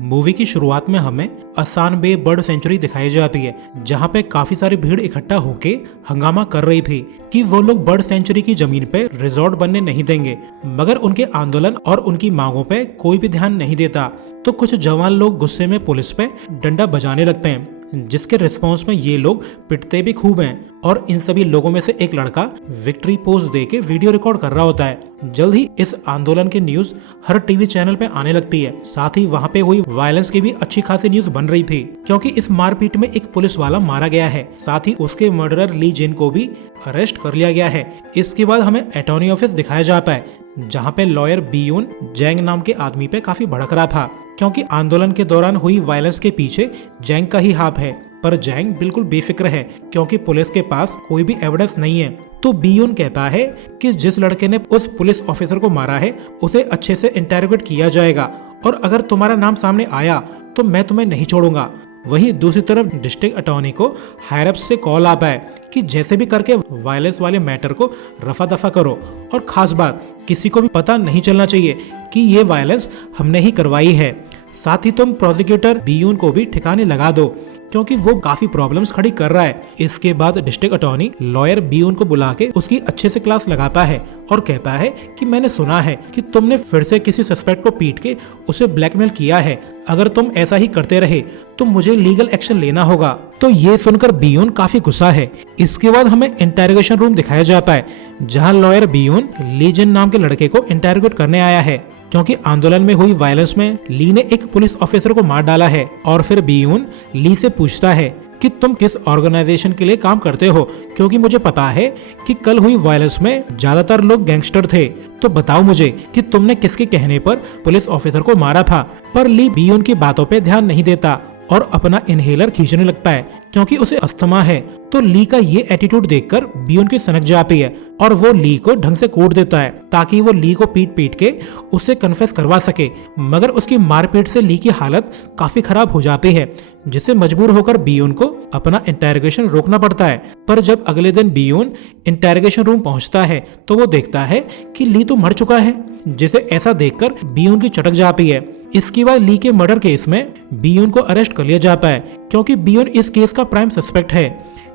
Movie की शुरुआत में हमें असान बे बर्ड सेंचुरी दिखाई जाती है, जहाँ पे काफी सारी भीड़ इकट्ठा होके हंगामा कर रही थी कि वो लोग बर्ड सेंचुरी की जमीन पे रिजॉर्ट बनने नहीं देंगे। मगर उनके आंदोलन और उनकी मांगों पे कोई भी ध्यान नहीं देता, तो कुछ जवान लोग गुस्से में पुलिस पे डंडा बजाने लगते हैं, जिसके रिस्पॉन्स में ये लोग पिटते भी खूब हैं। और इन सभी लोगों में से एक लड़का विक्ट्री पोज दे के वीडियो रिकॉर्ड कर रहा होता है। जल्द ही इस आंदोलन की न्यूज हर टीवी चैनल पे आने लगती है। साथ ही वहाँ पे हुई वायलेंस की भी अच्छी खासी न्यूज बन रही थी, क्योंकि इस मारपीट में एक पुलिस वाला मारा गया है। साथ ही उसके मर्डरर ली जिन को भी अरेस्ट कर लिया गया है। इसके बाद हमें अटॉर्नी ऑफिस दिखाया जाता है, जहाँ पे लॉयर बियून जैंग नाम के आदमी पे काफी भड़क रहा था, क्योंकि आंदोलन के दौरान हुई वायलेंस के पीछे जैंग का ही हाथ है। पर जैंग बिल्कुल बेफिक्र है, क्योंकि पुलिस के पास कोई भी एविडेंस नहीं है। तो बियून कहता है कि जिस लड़के ने उस पुलिस ऑफिसर को मारा है उसे अच्छे से इंटेरोगेट किया जाएगा, और अगर तुम्हारा नाम सामने आया तो मैं तुम्हें नहीं छोड़ूंगा। वहीं दूसरी तरफ डिस्ट्रिक्ट अटॉर्नी को हायर अप से कॉल आता है कि जैसे भी करके वायलेंस वाले मैटर को रफा दफा करो, और खास बात किसी को भी पता नहीं चलना चाहिए कि ये वायलेंस हमने ही करवाई है। साथ ही तुम प्रोसिक्यूटर बियून को भी ठिकाने लगा दो, क्योंकि वो काफी प्रॉब्लम्स खड़ी कर रहा है। इसके बाद डिस्ट्रिक्ट अटॉर्नी लॉयर बियून को बुला के उसकी अच्छे से क्लास लगाता है और कहता है कि मैंने सुना है कि तुमने फिर से किसी सस्पेक्ट को पीट के उसे ब्लैकमेल किया है। अगर तुम ऐसा ही करते रहे तो मुझे लीगल एक्शन लेना होगा। तो ये सुनकर बियून काफी गुस्सा है। इसके बाद हमें इंटेरोगेशन रूम दिखाया जाता है, जहाँ लॉयर बियून ली जिन नाम के लड़के को इंटेरोगेट करने आया है, क्योंकि आंदोलन में हुई वायलेंस में ली ने एक पुलिस ऑफिसर को मार डाला है। और फिर बियून ली से पूछता है कि तुम किस ऑर्गेनाइजेशन के लिए काम करते हो, क्योंकि मुझे पता है कि कल हुई वायलेंस में ज्यादातर लोग गैंगस्टर थे। तो बताओ मुझे कि तुमने किसके कहने पर पुलिस ऑफिसर को मारा था। पर ली बियून की बातों पे ध्यान नहीं देता और अपना इनहेलर खींचने लगता है, क्योंकि उसे अस्थमा है। तो ली का ये एटीट्यूड देखकर बियून की सनक जाती है और वो ली को ढंग से कूट देता है, ताकि वो ली को पीट पीट के उससे कन्फेस करवा सके। मगर उसकी मारपीट से ली की हालत काफी खराब हो जाती है, जिससे मजबूर होकर बियून को अपना इंटेरोगेशन रोकना पड़ता है। पर जब अगले दिन बियून इंटेरोगेशन रूम पहुंचता है तो वो देखता है कि ली तो मर चुका है, जिसे ऐसा देखकर बियून की चटक जाती है। इसके बाद ली के मर्डर केस में बियून को अरेस्ट कर लिया जाता है, क्योंकि बियून इस केस का प्राइम सस्पेक्ट है,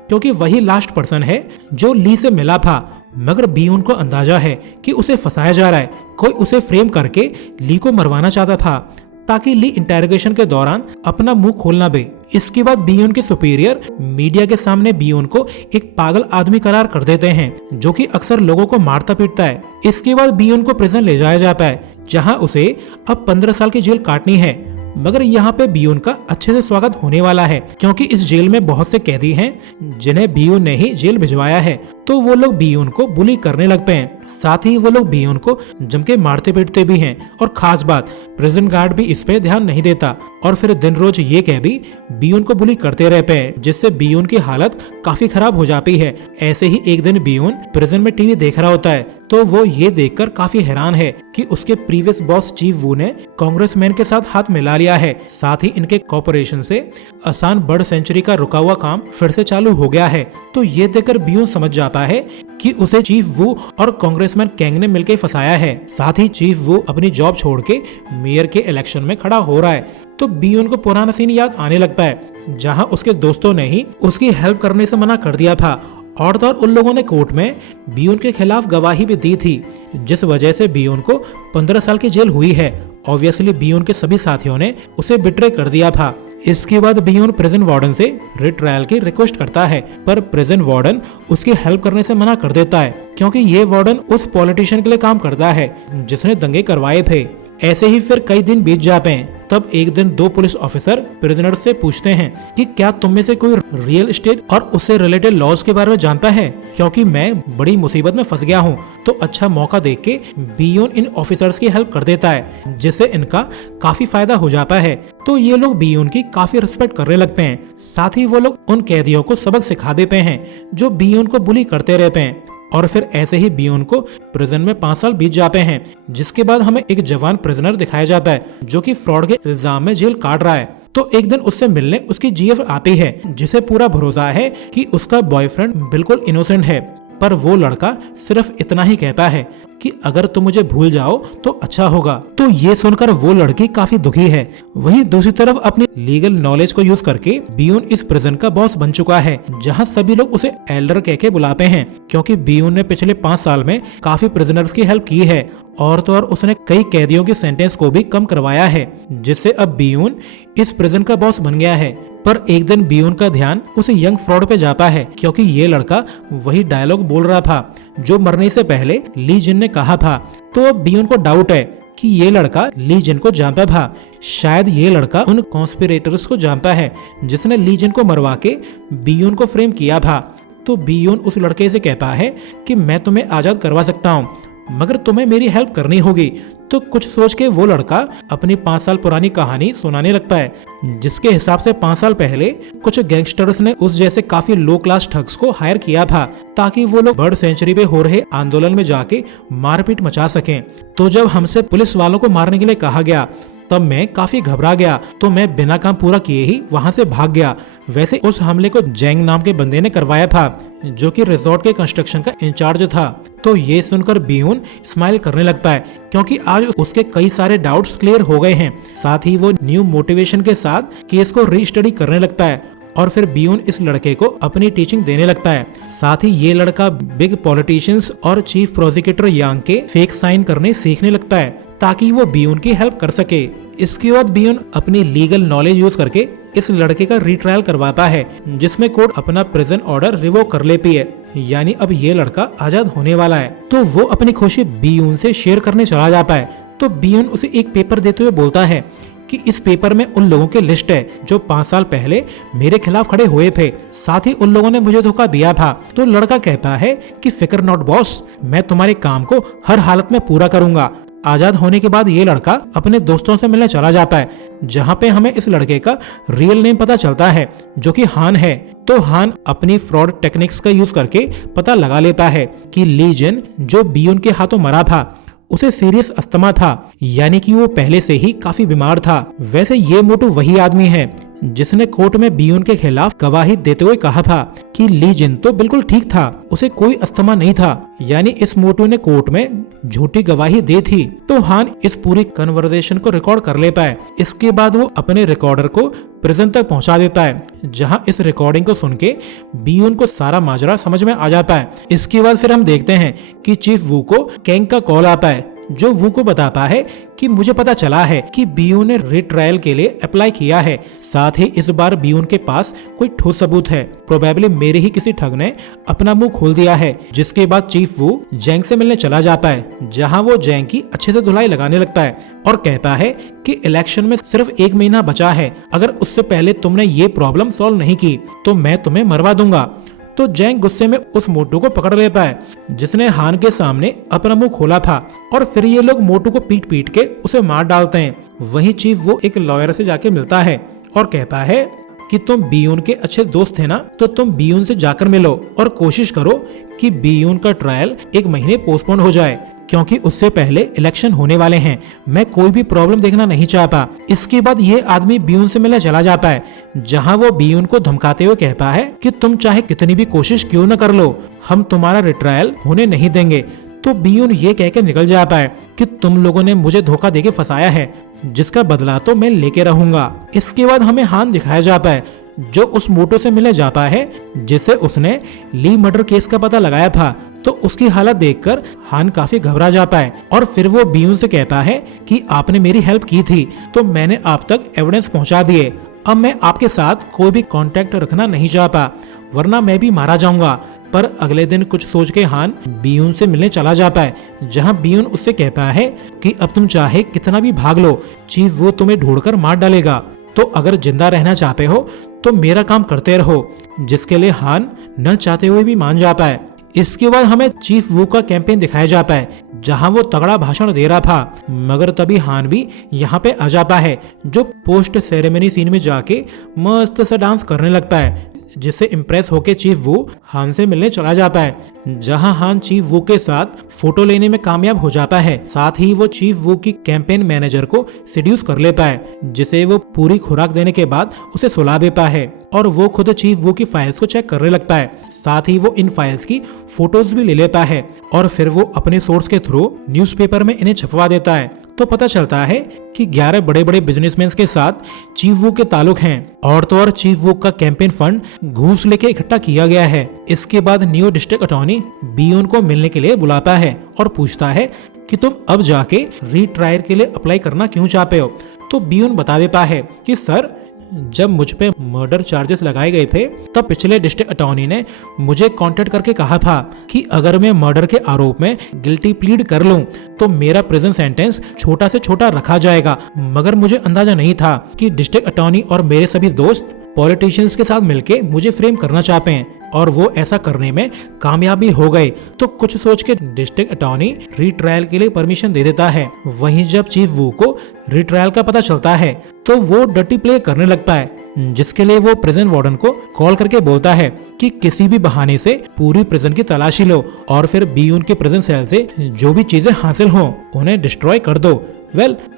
क्योंकि वही लास्ट पर्सन है जो ली से मिला था। मगर बियून को अंदाजा है कि उसे फंसाया जा रहा है, कोई उसे फ्रेम करके ली को मरवाना चाहता था, ताकि ली इंटेरोगेशन के दौरान अपना मुंह खोलना दे। इसके बाद बियून के सुपीरियर मीडिया के सामने बियून को एक पागल आदमी करार कर देते हैं, जो कि अक्सर लोगों को मारता पीटता है। इसके बाद बियून को प्रिजन ले जाया जाता है, जहां उसे अब 15 साल की जेल काटनी है। मगर यहाँ पे बियून का अच्छे से स्वागत होने वाला है, क्योंकि इस जेल में बहुत से कैदी हैं जिन्हें बियून ने ही जेल भिजवाया है। तो वो लोग बियून को बुली करने लगते हैं। साथ ही वो लोग बियून को जम के मारते पीटते भी हैं। और खास बात, प्रिजन गार्ड भी इस पे ध्यान नहीं देता, और फिर दिन रोज ये कैदी बियून को बुली करते रहते हैं, जिससे बियून की हालत काफी खराब हो जाती है। ऐसे ही एक दिन बियून प्रिजन में टीवी देख रहा होता है, तो वो ये देखकर काफी हैरान है कि उसके प्रीवियस बॉस चीफ वू ने कांग्रेसमैन के साथ हाथ मिला लिया है। साथ ही इनके कॉर्पोरेशन से असान बर्ड सेंचुरी का रुका हुआ काम फिर से चालू हो गया है। तो ये देखकर बियून समझ जाता है कि उसे चीफ वू और कांग्रेसमैन कैंग ने मिलकर फंसाया है। साथ ही चीफ वू अपनी जॉब छोड़ के मेयर के इलेक्शन में खड़ा हो रहा है। तो बियून को पुराना सीन याद आने लगता है, जहां उसके दोस्तों ने ही उसकी हेल्प करने से मना कर दिया था, और तो और उन लोगों ने कोर्ट में बियून के खिलाफ गवाही भी दी थी, जिस वजह से बियून को 15 साल की जेल हुई है। ऑब्वियसली बियून के सभी साथियों ने उसे बिट्रे कर दिया था। इसके बाद बियून प्रिजन वार्डन से रिट्रायल की रिक्वेस्ट करता है, पर प्रिजन वार्डन उसकी हेल्प करने से मना कर देता है, क्योंकि ये वार्डन उस पॉलिटिशियन के लिए काम करता है जिसने दंगे करवाए थे। ऐसे ही फिर कई दिन बीत जाते हैं। तब एक दिन दो पुलिस ऑफिसर प्रिजनर से पूछते हैं कि क्या तुम में से कोई रियल एस्टेट और उससे रिलेटेड लॉज के बारे में जानता है, क्योंकि मैं बड़ी मुसीबत में फंस गया हूँ। तो अच्छा मौका देख के बियून इन ऑफिसर्स की हेल्प कर देता है, जिससे इनका काफी फायदा हो जाता है। तो ये लोग बियून की काफी रिस्पेक्ट करने लगते हैं। साथ ही वो लोग उन कैदियों को सबक सिखा देते हैं जो बियून को बुली करते रहते हैं। और फिर ऐसे ही बियून को प्रिजन में 5 साल बीत जाते हैं, जिसके बाद हमें एक जवान प्रिजनर दिखाया जाता है, जो कि फ्रॉड के इल्जाम में जेल काट रहा है। तो एक दिन उससे मिलने उसकी जीएफ आती है, जिसे पूरा भरोसा है कि उसका बॉयफ्रेंड बिल्कुल इनोसेंट है। पर वो लड़का सिर्फ इतना ही कहता है कि अगर तुम मुझे भूल जाओ तो अच्छा होगा। तो ये सुनकर वो लड़की काफी दुखी है। वहीं दूसरी तरफ अपनी लीगल नॉलेज को यूज करके बियून इस प्रिजन का बॉस बन चुका है, जहाँ सभी लोग उसे एल्डर कह के बुलाते हैं, क्योंकि बियून ने पिछले 5 साल में काफी प्रिजनर्स की हेल्प की है और तो और उसने कई कैदियों के सेंटेंस को भी कम करवाया है, जिससे अब बियून इस प्रिजन का बॉस बन गया है। पर एक दिन बियून का ध्यान उस यंग फ्रॉड पे जाता है, क्योंकि ये लड़का वही डायलॉग बोल रहा था जो मरने से पहले ली जिन ने कहा था। तो अब बियून को डाउट है कि ये लड़का ली जिन को जानता था। शायद ये लड़का उन कॉन्स्पिरेटर्स को जानता है जिसने ली जिन को मरवा के बियून को फ्रेम किया था। तो बियून उस लड़के से कहता है कि मैं तुम्हें आजाद करवा सकता हूँ, मगर तुम्हें मेरी हेल्प करनी होगी। तो कुछ सोच के वो लड़का अपनी 5 साल पुरानी कहानी सुनाने लगता है, जिसके हिसाब से 5 साल पहले कुछ गैंगस्टर्स ने उस जैसे काफी लो क्लास ठग्स को हायर किया था, ताकि वो लोग बर्ड सेंचुरी पे हो रहे आंदोलन में जाके मारपीट मचा सकें। तो जब हमसे पुलिस वालों को मारने के लिए कहा गया, तब मैं काफी घबरा गया, तो मैं बिना काम पूरा किए ही वहां से भाग गया। वैसे उस हमले को जेंग नाम के बंदे ने करवाया था, जो कि रिजॉर्ट के कंस्ट्रक्शन का इंचार्ज था। तो ये सुनकर बियून स्माइल करने लगता है, क्योंकि आज उसके कई सारे डाउट्स क्लियर हो गए हैं। साथ ही वो न्यू मोटिवेशन के साथ केस को रीस्टडी करने लगता है और फिर बियून इस लड़के को अपनी टीचिंग देने लगता है। साथ ही ये लड़का बिग पॉलिटिशियंस और चीफ प्रोसिक्यूटर यांग के फेक साइन करने सीखने लगता है, ताकि वो बियून की हेल्प कर सके। इसके बाद बियून अपनी लीगल नॉलेज यूज करके इस लड़के का रीट्रायल करवाता है, जिसमें कोर्ट अपना प्रिजन ऑर्डर रिवोक कर लेती है, यानी अब ये लड़का आजाद होने वाला है। तो वो अपनी खुशी बियून से शेयर करने चला जाता है। तो बियून उसे एक पेपर देते हुए बोलता है कि इस पेपर में उन लोगों की लिस्ट है जो 5 साल पहले मेरे खिलाफ खड़े हुए थे, साथ ही उन लोगों ने मुझे धोखा दिया था। तो लड़का कहता है कि फिक्र नॉट बॉस, मैं तुम्हारे काम को हर हालत में पूरा करूंगा। आजाद होने के बाद ये लड़का अपने दोस्तों से मिलने चला जाता है, जहाँ पे हमें इस लड़के का रियल नेम पता चलता है, जो कि हान है। तो हान अपनी फ्रॉड टेक्निक्स का यूज करके पता लगा लेता है कि ली जिन जो बियून के हाथों मरा था, उसे सीरियस अस्थमा था, यानी कि वो पहले से ही काफी बीमार था। वैसे ये मोटू वही आदमी है जिसने कोर्ट में बियून के खिलाफ गवाही देते हुए कहा था कि ली जिन तो बिल्कुल ठीक था, उसे कोई अस्थमा नहीं था। यानी इस मोटू ने कोर्ट में झूठी गवाही दी थी। तो हान इस पूरी कन्वर्सेशन को रिकॉर्ड कर लेता है। इसके बाद वो अपने रिकॉर्डर को प्रिजन तक पहुंचा देता है, जहां इस रिकॉर्डिंग को सुन के बियून को सारा माजरा समझ में आ जाता है। इसके बाद फिर हम देखते हैं कि चीफ वू को कैंग का कॉल आता है, जो वू को बताता है कि मुझे पता चला है कि बियून ने रिट्रायल के लिए अप्लाई किया है। साथ ही इस बार बियून के पास कोई ठोस सबूत है, प्रोबेबली मेरे ही किसी ठग ने अपना मुंह खोल दिया है। जिसके बाद चीफ वू जेंग से मिलने चला जाता है, जहां वो जेंग की अच्छे से धुलाई लगाने लगता है और कहता है कि इलेक्शन में सिर्फ 1 महीना बचा है, अगर उससे पहले तुमने ये प्रॉब्लम सॉल्व नहीं की तो मैं तुम्हें मरवा दूंगा। तो जेंग गुस्से में उस मोटू को पकड़ लेता है, जिसने हान के सामने अपना मुंह खोला था, और फिर ये लोग मोटू को पीट पीट के उसे मार डालते हैं। वहीं चीफ वो एक लॉयर से जाके मिलता है और कहता है कि तुम बियून के अच्छे दोस्त थे ना, तो तुम बियून से जाकर मिलो और कोशिश करो कि बियून का ट्रायल 1 महीने पोस्टपोन हो जाए, क्योंकि उससे पहले इलेक्शन होने वाले हैं। मैं कोई भी प्रॉब्लम देखना नहीं चाहता। इसके बाद ये आदमी बियून से मिलने चला जाता है, जहां वो बियून को धमकाते हुए कहता है कि तुम चाहे कितनी भी कोशिश क्यों न कर लो, हम तुम्हारा रिट्रायल होने नहीं देंगे। तो बियून ये कह के निकल जाता है कि तुम लोगों ने मुझे धोखा देके फंसाया है, जिसका बदला तो मैं लेके रहूंगा। इसके बाद हमें हान दिखाया जाता है, जो उस मोटू से मिलने जाता है जिससे उसने ली मर्डर केस का पता लगाया था। तो उसकी हालत देखकर हान काफी घबरा जाता है और फिर वो बियून से कहता है कि आपने मेरी हेल्प की थी, तो मैंने आप तक एविडेंस पहुंचा दिए। अब मैं आपके साथ कोई भी कांटेक्ट रखना नहीं चाहता, वरना मैं भी मारा जाऊंगा। पर अगले दिन कुछ सोच के हान बियून से मिलने चला जाता है, जहां बियून उससे कहता है कि अब तुम चाहे कितना भी भाग लो, चीफ वो तुम्हें ढूंढकर मार डालेगा। तो अगर जिंदा रहना चाहते हो तो मेरा काम करते रहो, जिसके लिए हान न चाहते हुए भी मान जाता है। इसके बाद हमें चीफ वू का कैंपेन दिखाया जाता है, जहां वो तगड़ा भाषण दे रहा था, मगर तभी हान भी यहाँ पे आ जाता है, जो पोस्ट सेरेमनी सीन में जाके मस्त सा डांस करने लगता है, जिससे इम्प्रेस होके चीफ वू हान से मिलने चला जाता है, जहां हान चीफ वू के साथ फोटो लेने में कामयाब हो जाता है। साथ ही वो चीफ वू की कैंपेन मैनेजर को सिड्यूस कर लेता है, जिसे वो पूरी खुराक देने के बाद उसे सुला देता है और वो खुद चीफ वू की फाइल्स को चेक करने लगता है। साथ ही वो इन फाइल्स की फोटोज भी ले लेता है और फिर वो अपने सोर्स के थ्रू न्यूज़पेपर में इन्हें छपवा देता है। तो पता चलता है कि 11 बड़े बड़े बिजनेसमैन के साथ चीफ वू के ताल्लुक हैं और तो और चीफ वू का कैंपेन फंड घूस लेके इकट्ठा किया गया है। इसके बाद न्यू डिस्ट्रिक्ट अटॉर्नी बियोन को मिलने के लिए बुलाता है और पूछता है कि तुम अब जाके रीट्रायल के लिए अप्लाई करना क्यों चाहते हो। तो बियोन बता देता है कि सर, जब मुझ पे मर्डर चार्जेस लगाए गए थे तब पिछले डिस्ट्रिक्ट अटॉर्नी ने मुझे कांटेक्ट करके कहा था कि अगर मैं मर्डर के आरोप में गिल्टी प्लीड कर लूं तो मेरा प्रिजन सेंटेंस छोटा से छोटा रखा जाएगा। मगर मुझे अंदाजा नहीं था कि डिस्ट्रिक्ट अटॉर्नी और मेरे सभी दोस्त पॉलिटिशियंस के साथ मिलके मुझे फ्रेम करना चाहते हैं और वो ऐसा करने में कामयाबी हो गए। तो कुछ सोच के डिस्ट्रिक्ट अटॉर्नी रीट्रायल के लिए परमिशन दे देता है। वहीं जब चीफ वू को रीट्रायल का पता चलता है तो वो डर्टी प्ले करने लगता है, जिसके लिए वो प्रिजन वार्डन को कॉल करके बोलता है कि किसी भी बहाने से पूरी प्रिजन की तलाशी लो और फिर बियोन के प्रिजन सेल से जो भी चीजें हासिल हो उन्हें डिस्ट्रॉय कर दो।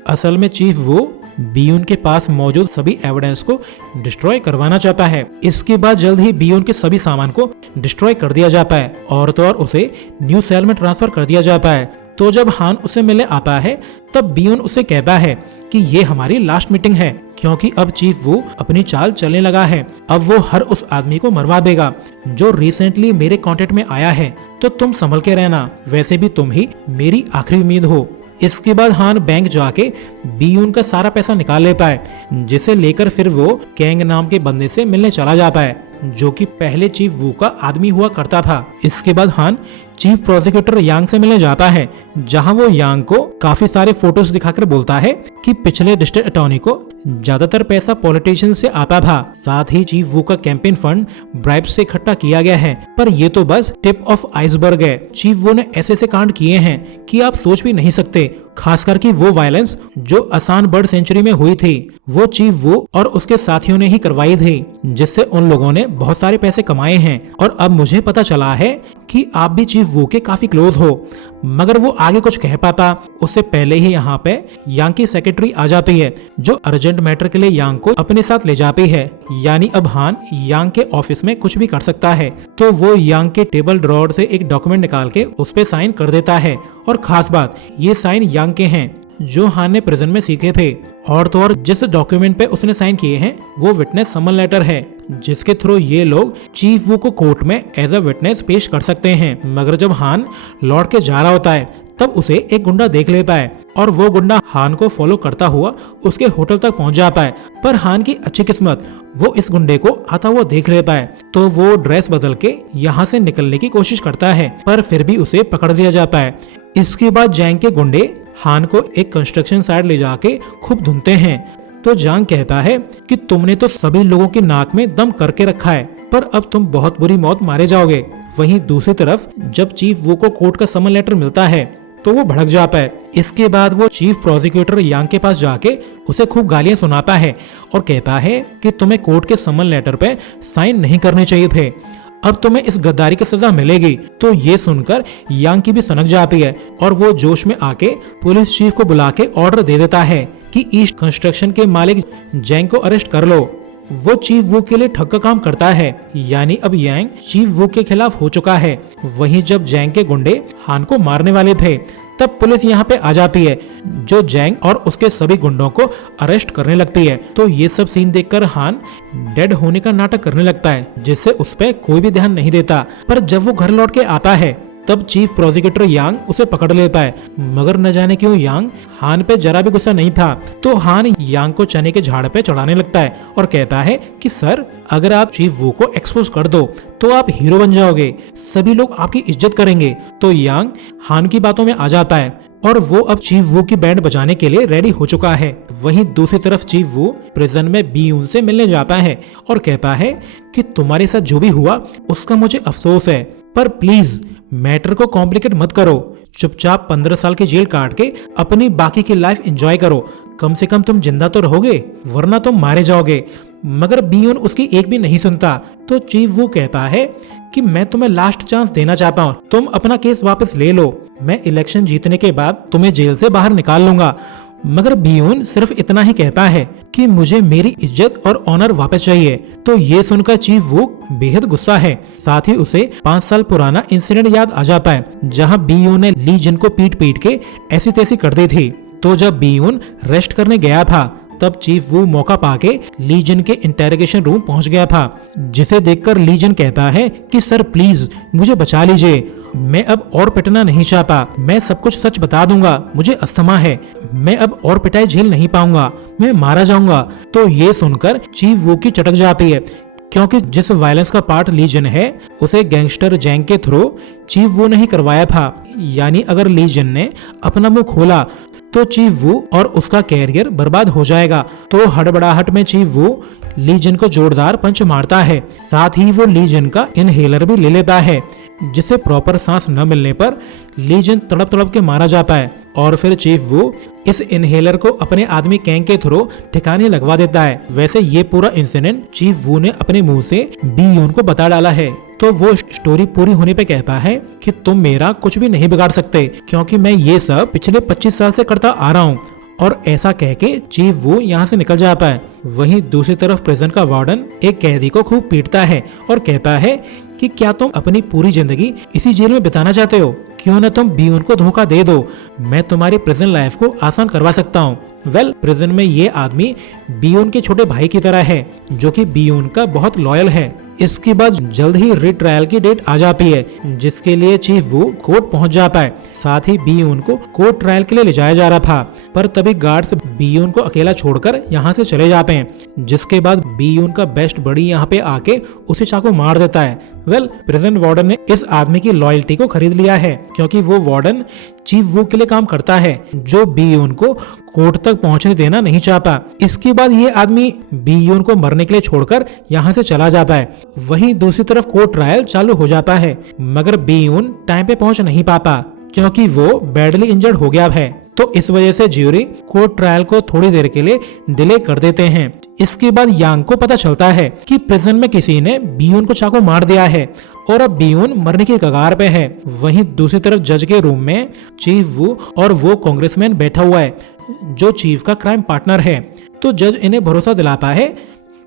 असल में चीफ वो बियोन के पास मौजूद सभी एविडेंस को डिस्ट्रॉय करवाना चाहता है। इसके बाद जल्द ही बियोन के सभी सामान को डिस्ट्रॉय कर दिया जाता है और तो और उसे न्यू सेल में ट्रांसफर कर दिया जाता है। तो जब हान उसे मिलने आता है तब बियोन उसे कहता है कि ये हमारी लास्ट मीटिंग है, क्योंकि अब चीफ वो अपनी चाल चलने लगा है। अब वो हर उस आदमी को मरवा देगा जो रिसेंटली मेरे कांटेक्ट में आया है, तो तुम संभल के रहना, वैसे भी तुम ही मेरी आखिरी उम्मीद हो। इसके बाद हान बैंक जाके बियोन का सारा पैसा निकाल लेता है, जिसे लेकर फिर वो कैंग नाम के बंदे से मिलने चला जाता है, जो कि पहले चीफ वू का आदमी हुआ करता था। इसके बाद हान चीफ प्रोसिक्यूटर यांग से मिलने जाता है, जहां वो यांग को काफी सारे फोटोज दिखाकर बोलता है कि पिछले डिस्ट्रिक्ट अटॉर्नी को ज्यादातर पैसा पॉलिटिशियन से आता था। साथ ही चीफ वू का कैंपेन फंड ब्राइब से इकट्ठा किया गया है, पर ये तो बस टिप ऑफ आइसबर्ग है। चीफ वू ने ऐसे कांड किए हैं कि आप सोच भी नहीं सकते, खासकर कि वो वायलेंस जो आसान बर्ड सेंचुरी में हुई थी वो चीफ वू और उसके साथियों ने ही करवाई थी, जिससे उन लोगों ने बहुत सारे पैसे कमाए हैं। और अब मुझे पता चला है कि आप भी चीफ वू के काफी क्लोज हो। मगर वो आगे कुछ कह पाता उससे पहले ही यहाँ पे यांग की सेक्रेटरी आ जाती है, जो अर्जेंट मैटर के लिए यांग को अपने साथ ले जाती है। यानी अब हान यांग के ऑफिस में कुछ भी कर सकता है। तो वो यांग के टेबल ड्रॉअर से एक डॉक्यूमेंट निकाल के उस पे साइन कर देता है। और खास बात, ये साइन यांग के हैं जो हान ने प्रिजन में सीखे थे। और तो और जिस डॉक्यूमेंट पे उसने साइन किए हैं वो विटनेस समन लेटर है, जिसके थ्रू ये लोग चीफ वू को कोर्ट में एज अ विटनेस पेश कर सकते हैं। मगर जब हान लौट के जा रहा होता है तब उसे एक गुंडा देख लेता है और वो गुंडा हान को फॉलो करता हुआ उसके होटल तक पहुंच जाता है। पर हान की अच्छी किस्मत, वो इस गुंडे को आता हुआ देख लेता है, तो वो ड्रेस बदल के यहाँ से निकलने की कोशिश करता है, पर फिर भी उसे पकड़ लिया जाता है। इसके बाद जैंग के गुंडे हान को एक कंस्ट्रक्शन साइट ले जाके खूब धुनते हैं। तो जांग कहता है कि तुमने तो सभी लोगों की नाक में दम करके रखा है, पर अब तुम बहुत बुरी मौत मारे जाओगे। वहीं दूसरी तरफ जब चीफ वू को कोर्ट का समन लेटर मिलता है तो वो भड़क जाता है। इसके बाद वो चीफ प्रोसिक्यूटर यांग के पास जाके उसे खूब गालियां सुनाता है और कहता है कि तुम्हें कोर्ट के समन लेटर पे साइन नहीं करने चाहिए थे, अब तुम्हें इस गद्दारी की सजा मिलेगी। तो ये सुनकर यांग की भी सनक जाती है और वो जोश में आके पुलिस चीफ को बुला के ऑर्डर दे देता है कि ईस्ट कंस्ट्रक्शन के मालिक जैंग को अरेस्ट कर लो। वो चीफ वू के लिए ठग का काम करता है, यानी अब यांग चीफ वू के खिलाफ हो चुका है। वहीं जब जैंग के गुंडे हान को मारने वाले थे तब पुलिस यहाँ पे आ जाती है, जो जैंग और उसके सभी गुंडों को अरेस्ट करने लगती है। तो ये सब सीन देखकर हान डेड होने का नाटक करने लगता है, जिससे उस पर कोई भी ध्यान नहीं देता। पर जब वो घर लौट के आता है तब चीफ प्रोसिक्यूटर यांग उसे पकड़ लेता है, मगर न जाने क्यों यांग हान पे जरा भी गुस्सा नहीं था। तो हान यांग को चने के झाड़ पे चढ़ाने लगता है और कहता है कि सर, अगर आप चीफ वू को एक्सपोज कर दो तो आप हीरो बन जाओगे, सभी लोग आपकी इज्जत करेंगे। तो यांग हान की बातों में आ जाता है और वो अब चीफ वू की बैंड बजाने के लिए रेडी हो चुका है। वहीं दूसरी तरफ चीफ वू प्रिजन में बियून से मिलने जाता है और कहता है कि तुम्हारे साथ जो भी हुआ उसका मुझे अफसोस है, पर प्लीज मैटर को कॉम्प्लिकेट मत करो, चुपचाप 15 साल की जेल काट के अपनी बाकी की लाइफ एंजॉय करो। कम से कम तुम जिंदा तो रहोगे, वरना तुम मारे जाओगे। मगर बीयून उसकी एक भी नहीं सुनता। तो चीफ वू कहता है कि मैं तुम्हें लास्ट चांस देना चाहता हूँ, तुम अपना केस वापस ले लो, मैं इलेक्शन जीतने के बाद तुम्हें जेल से बाहर निकाल लूंगा। मगर बीयून सिर्फ इतना ही कहता है कि मुझे मेरी इज्जत और ऑनर वापस चाहिए। तो ये सुनकर चीफ वू बेहद गुस्सा है। साथ ही उसे 5 साल पुराना इंसिडेंट याद आ जाता है जहां बीयून ने ली जिन को पीट पीट के ऐसी तैसी कर दी थी। तो जब बीयून रेस्ट करने गया था तब चीफ वू मौका पाके ली जिन के इंटेरोगेशन रूम पहुंच गया था, जिसे देखकर ली जिन कहता है कि सर प्लीज मुझे बचा लीजिए, मैं अब और पिटना नहीं चाहता, मैं सब कुछ सच बता दूंगा, मुझे अस्थमा है, मैं अब और पिटाई झेल नहीं पाऊंगा, मैं मारा जाऊंगा। तो ये सुनकर चीफ वू की चटक जाती है, क्योंकि जिस वायलेंस का पार्ट लीजन है उसे गैंगस्टर जैंग के थ्रू चीफ वू ने ही करवाया था। यानी अगर लीजन ने अपना मुंह खोला तो चीफ वू और उसका कैरियर बर्बाद हो जाएगा। तो हड़बड़ाहट में चीफ वू लीजन को जोरदार पंच मारता है। साथ ही वो लीजन का इनहेलर भी ले लेता है, जिसे प्रॉपर सांस न मिलने पर लीजन तड़प तड़प के मारा जाता है। और फिर चीफ वू इस इनहेलर को अपने आदमी कैंग के थ्रू ठिकाने लगवा देता है। वैसे ये पूरा इंसिडेंट चीफ वू ने अपने मुंह से बीयून को बता डाला है। तो वो स्टोरी पूरी होने पे कहता है कि तुम मेरा कुछ भी नहीं बिगाड़ सकते, क्योंकि मैं ये सब पिछले 25 साल से करता आ रहा हूँ। और ऐसा कह के चीफ वू यहाँ से निकल जाता है। वहीं दूसरी तरफ प्रिजन का वार्डन एक कैदी को खूब पीटता है और कहता है कि क्या तुम अपनी पूरी जिंदगी इसी जेल में बिताना चाहते हो? क्यों न तुम बीयून को धोखा दे दो, मैं तुम्हारी प्रिजन लाइफ को आसान करवा सकता हूँ। प्रिजन में ये आदमी बीयून के छोटे भाई की तरह है, जो कि बीयून का बहुत लॉयल है। इसके बाद जल्द ही रिट्रायल की डेट आ जाती है, जिसके लिए चीफ वू कोर्ट पहुंच जाता है। साथ ही बीयून को कोर्ट ट्रायल के लिए ले जाया जा रहा था, पर तभी गार्ड्स बीयून को अकेला छोड़कर यहाँ से चले जाते हैं, जिसके बाद बीयून का बेस्ट बड़ी यहाँ पे आके उसे चाकू मार देता है। प्रिजन वार्डन ने इस आदमी की लॉयल्टी को खरीद लिया है, क्योंकि वो वार्डन चीफ वू के लिए काम करता है, जो बीयून को कोर्ट तक पहुंचने देना नहीं चाहता। इसके बाद ये आदमी बीयून को मरने के लिए छोड़कर यहाँ से चला जाता है। वहीं दूसरी तरफ कोर्ट ट्रायल चालू हो जाता है, मगर बीयून टाइम पे पहुंच नहीं पाता, क्योंकि वो बैडली इंजर्ड हो गया है। तो इस वजह से ज्यूरी कोर्ट ट्रायल को थोड़ी देर के लिए डिले कर देते हैं। इसके बाद यांग को पता चलता है कि प्रिजन में किसी ने बीयून को चाकू मार दिया है और अब बीयून मरने की कगार पे है। वहीं दूसरी तरफ जज के रूम में चीफ वू और वो कांग्रेसमैन बैठा हुआ है, जो चीफ का क्राइम पार्टनर है। तो जज इन्हें भरोसा दिलाता है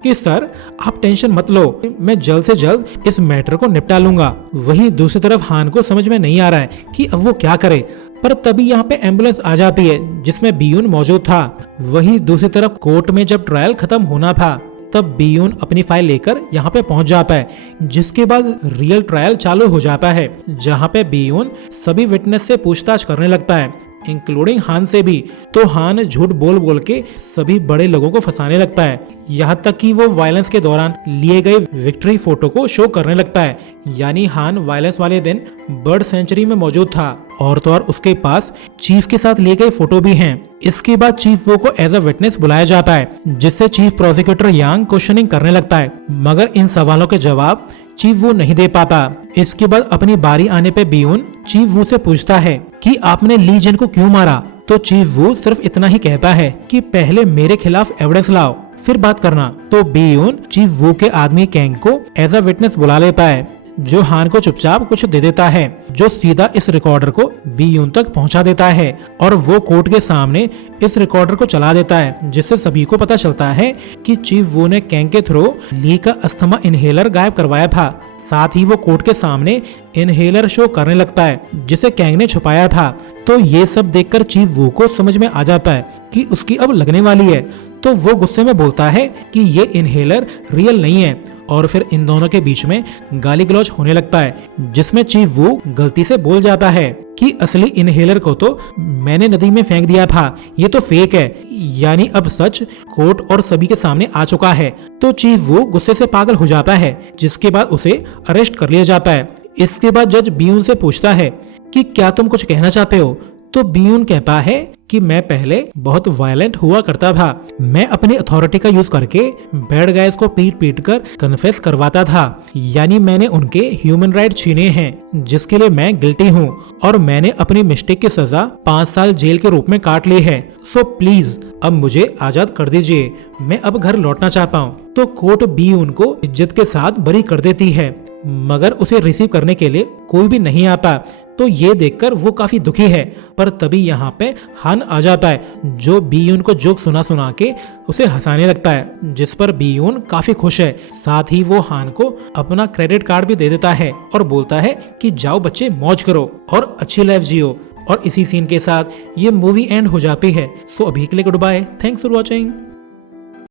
कि सर आप टेंशन मत लो, मैं जल्द से जल्द इस मैटर को निपटा लूंगा। वहीं दूसरी तरफ हान को समझ में नहीं आ रहा है कि अब वो क्या करे, पर तभी यहाँ पे एम्बुलेंस आ जाती है जिसमें बीयून मौजूद था। वहीं दूसरी तरफ कोर्ट में जब ट्रायल खत्म होना था तब बीयून अपनी फाइल लेकर यहाँ पे पहुंच जाता है, जिसके बाद रियल ट्रायल चालू हो जाता है, जहाँ पे बीयून सभी विटनेस से पूछताछ करने लगता है, इंक्लूडिंग हान से भी। तो हान झूठ बोल बोल के सभी बड़े लोगों को फंसाने लगता है, यहाँ तक कि वो वायलेंस के दौरान लिए गए विक्ट्री फोटो को शो करने लगता है। यानी हान वायलेंस वाले दिन बर्ड सेंचुरी में मौजूद था, और तो और उसके पास चीफ के साथ लिए गए फोटो भी हैं। इसके बाद चीफ वो को एज अ विटनेस बुलाया जाता है, जिससे चीफ प्रोसिक्यूटर यांग क्वेश्चनिंग करने लगता है, मगर इन सवालों के जवाब चीफ वू नहीं दे पाता। इसके बाद अपनी बारी आने पे बीयून चीफ वू से पूछता है कि आपने ली जिन को क्यों मारा? तो चीफ वू सिर्फ इतना ही कहता है कि पहले मेरे खिलाफ एविडेंस लाओ, फिर बात करना। तो बीयून चीफ वू के आदमी कैंग को एज अ विटनेस बुला लेता है, जो हान को चुपचाप कुछ दे देता है, जो सीधा इस रिकॉर्डर को बीयून तक पहुंचा देता है, और वो कोर्ट के सामने इस रिकॉर्डर को चला देता है, जिससे सभी को पता चलता है कि चीफ वू ने कैंग के थ्रू ली का अस्थमा इनहेलर गायब करवाया था। साथ ही वो कोर्ट के सामने इनहेलर शो करने लगता है, जिसे कैंग ने छुपाया था। तो ये सब देखकर चीफ वू को समझ में आ जाता है कि उसकी अब लगने वाली है। तो वो गुस्से में बोलता है कि ये इनहेलर रियल नहीं है, और फिर इन दोनों के बीच में गाली गलौज होने लगता है, जिसमें चीफ वू गलती से बोल जाता है कि असली इनहेलर को तो मैंने नदी में फेंक दिया था, ये तो फेक है। यानी अब सच कोर्ट और सभी के सामने आ चुका है। तो चीफ वू गुस्से से पागल हो जाता है, जिसके बाद उसे अरेस्ट कर लिया जाता है। इसके बाद जज बीयून से पूछता है कि क्या तुम कुछ कहना चाहते हो? तो बीयून कहता है कि मैं पहले बहुत वायलेंट हुआ करता था। मैं अपनी अथॉरिटी का यूज करके बैड गाइज को पीट पीट कर कन्फेस करवाता था, यानी मैंने उनके ह्यूमन राइट छीने हैं, जिसके लिए मैं गिल्टी हूँ और मैंने अपनी मिस्टेक की सजा 5 साल जेल के रूप में काट ली है। सो प्लीज अब मुझे आजाद कर दीजिए, मैं अब घर लौटना चाहता हूँ। तो कोर्ट बी उनको इज्जत के साथ बरी कर देती है, मगर उसे रिसीव करने के लिए कोई भी नहीं आता। तो ये देखकर वो काफी दुखी है, पर तभी यहाँ पे हान आ जाता है, जो बीयून को जोक सुना सुना के उसे हंसाने लगता है, जिस पर बीयून काफी खुश है। साथ ही वो हान को अपना क्रेडिट कार्ड भी दे देता है और बोलता है कि जाओ बच्चे मौज करो और अच्छी लाइफ जियो। और इसी सीन के साथ ये मूवी एंड हो जाती है। सो अभी के लिए goodbye, thanks for watching.